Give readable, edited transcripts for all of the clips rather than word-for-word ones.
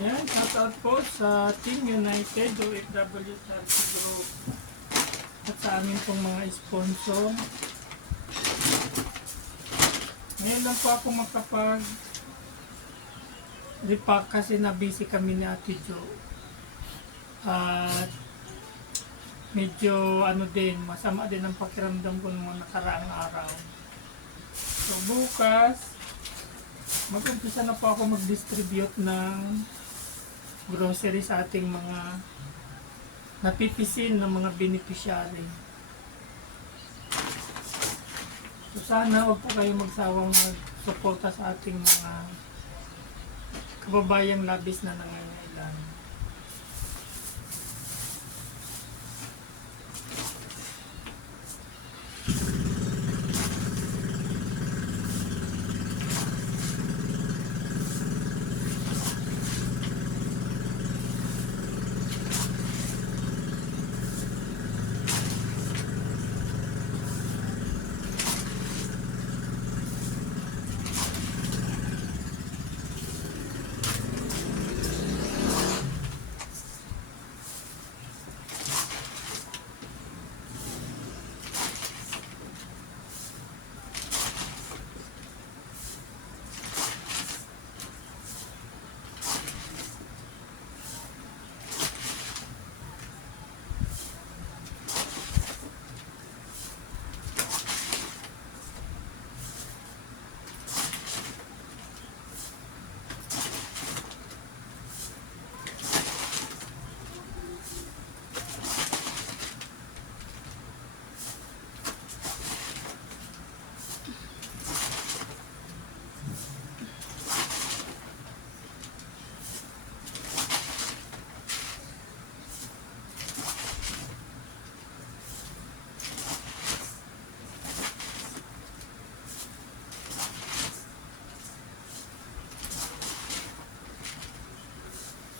Yan, shoutout po sa Team United OFW Charity Group at sa amin pong mga sponsor. Ngayon lang po ako makapag-repack kasi na busy kami ni Ate Jo. At medyo masama din ang pakiramdam ko ng mga nakaraang araw. So bukas, mag-umpisa na po ako mag-distribute ng grocery sa ating mga napipisin ng mga beneficiary. So sana huwag po kayo magsawang mag-suporta sa ating mga kababayang labis na nangangailangan.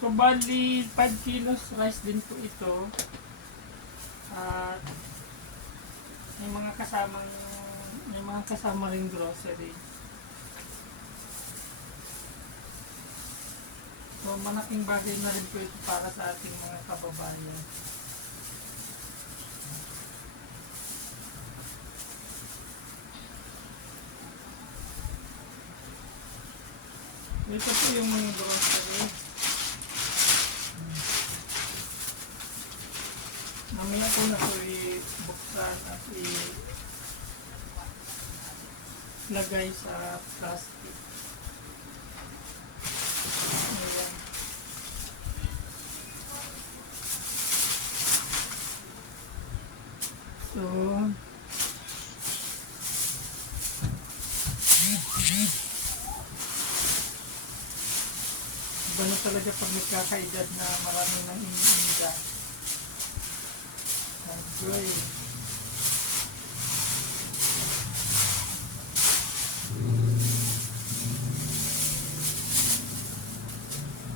So bali 5 kilos rice din po ito. At may mga kasama ring grocery. So malaking bagay na rin po ito para sa ating mga kababayan. Ito po yung mga grocery. Mamaya ko na ito i-buksan at i-lagay sa plastic. Ayan. So, iba na talaga pag nagkakaedad na marami nang iniinda. Right.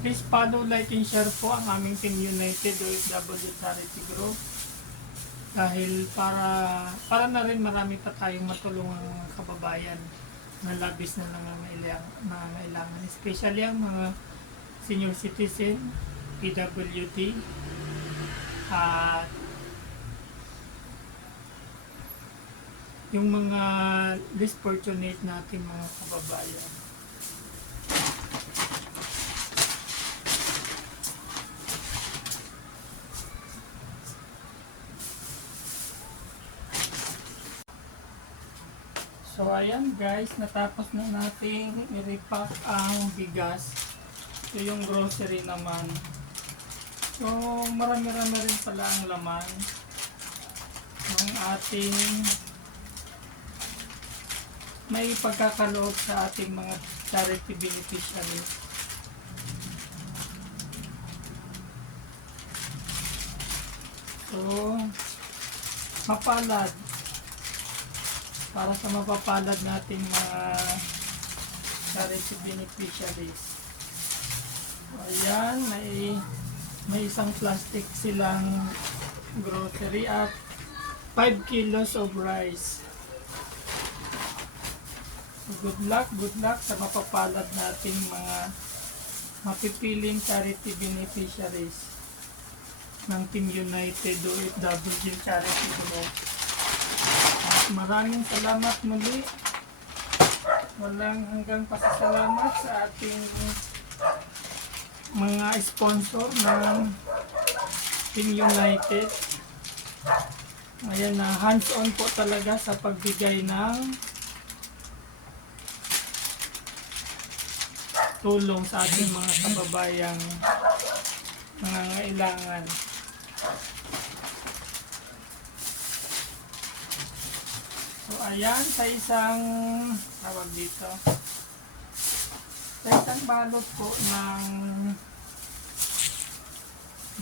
Please follow, like, and share po ang aming Team United OFW Charity Group dahil para na rin marami pa tayong matulungang mga kababayan na labis na nangangailangan, especially ang mga senior citizen, PWD, at yung mga least fortunate natin mga kababayan. So ayan guys, natapos na nating i-repack ang bigas. So yung grocery naman. So marami-rami rin pala ang laman ng ating may pagkakaloob sa ating mga charity beneficiaries. So, mapalad. Para sa mapapalad nating mga charity beneficiaries. So, ayan, may isang plastic silang grocery at 5 kilos of rice. Good luck sa mapapalad nating mga mapipiling charity beneficiaries ng Team United OFW Charity Group. At maraming salamat muli. Walang hanggang pasasalamat sa ating mga sponsor ng Team United. Ayan na, hands-on po talaga sa pagbigay ng tulong sa ating mga kababayang nangangailangan. So ayan, sa isang tawag dito, sa isang balot po ng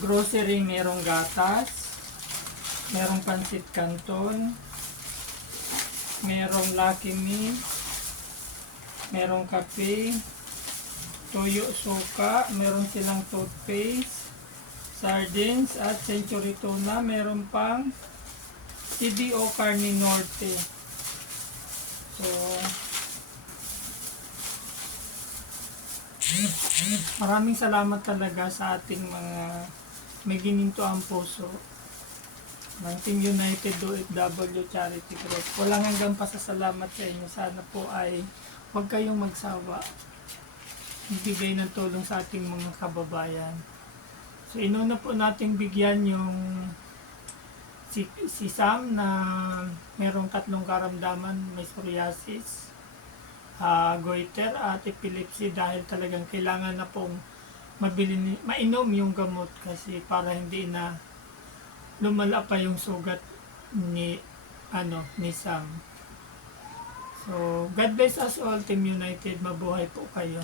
grocery, merong gatas, merong pansit canton, merong Lucky Me, merong kape, toyo suka, meron silang toothpaste, sardines at century tuna, meron pang CDO Carne Norte. So maraming salamat talaga sa ating mga may gininto ang puso ng Team United OFW Charity Group. Walang hanggang pasasalamat sa inyo. Sana po ay huwag kayong magsawa ibigay ng tulong sa ating mga kababayan. So inuna po nating bigyan yung si Sam na merong 3 karamdaman, may psoriasis, goiter at epilepsy, dahil talagang kailangan na pong mainom yung gamot kasi para hindi na lumala pa yung sugat ni Sam. So God bless us all, Team United. Mabuhay po kayo.